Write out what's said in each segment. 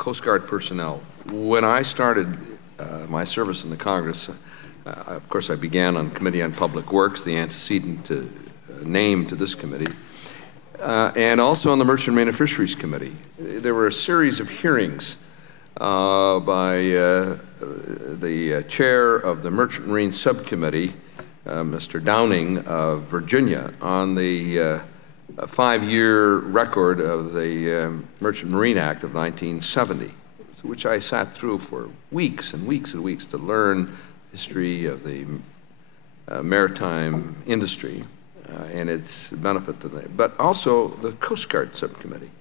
Coast Guard personnel. When I started my service in the Congress, of course I began on Committee on Public Works, the antecedent name to this committee, and also on the Merchant Marine and Fisheries Committee. There were a series of hearings by the chair of the Merchant Marine Subcommittee, Mr. Downing of Virginia, on the 5-year record of the Merchant Marine Act of 1970, which I sat through for weeks and weeks and weeks to learn history of the maritime industry and its benefit to them, but also the Coast Guard Subcommittee.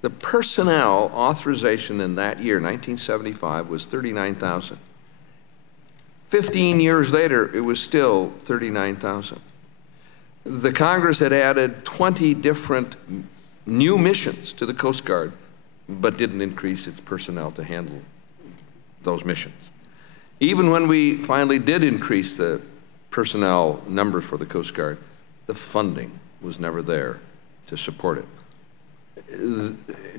The personnel authorization in that year, 1975, was 39,000. 15 years later, it was still 39,000. The Congress had added 20 different new missions to the Coast Guard, but didn't increase its personnel to handle those missions. Even when we finally did increase the personnel number for the Coast Guard, the funding was never there to support it.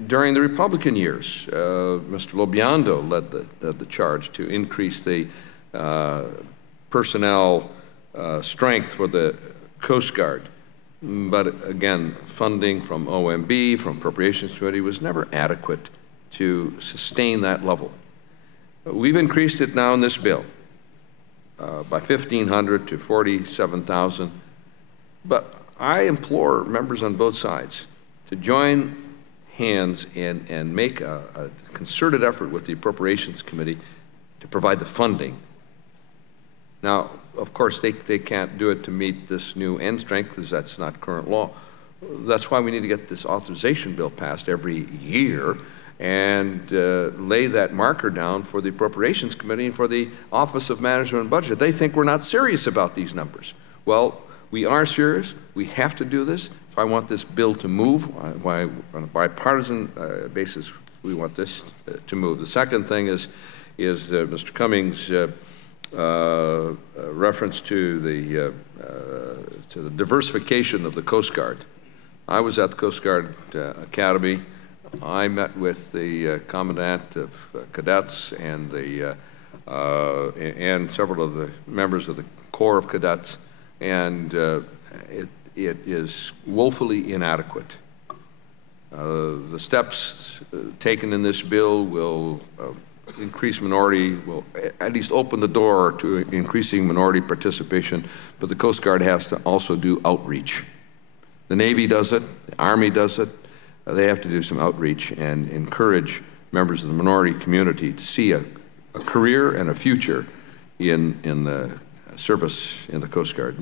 During the Republican years, Mr. Lobiando led the charge to increase the personnel strength for the Coast Guard. But again, funding from OMB, from Appropriations Committee, was never adequate to sustain that level. We've increased it now in this bill by 1,500 to 47,000. But I implore members on both sides to join hands and make a concerted effort with the Appropriations Committee to provide the funding. Now, of course, they can't do it to meet this new end strength because that's not current law. That's why we need to get this authorization bill passed every year and lay that marker down for the Appropriations Committee and for the Office of Management and Budget. They think we're not serious about these numbers. Well, we are serious. We have to do this. If I want this bill to move, on a bipartisan basis, we want this to move. The second thing is Mr. Cummings' reference to the diversification of the Coast Guard. I was at the Coast Guard Academy. I met with the Commandant of Cadets and several of the members of the Corps of Cadets, and it is woefully inadequate. The steps taken in this bill will increase minority, will at least open the door to increasing minority participation, but the Coast Guard has to also do outreach. The Navy does it, the Army does it. They have to do some outreach and encourage members of the minority community to see a career and a future in the service in the Coast Guard.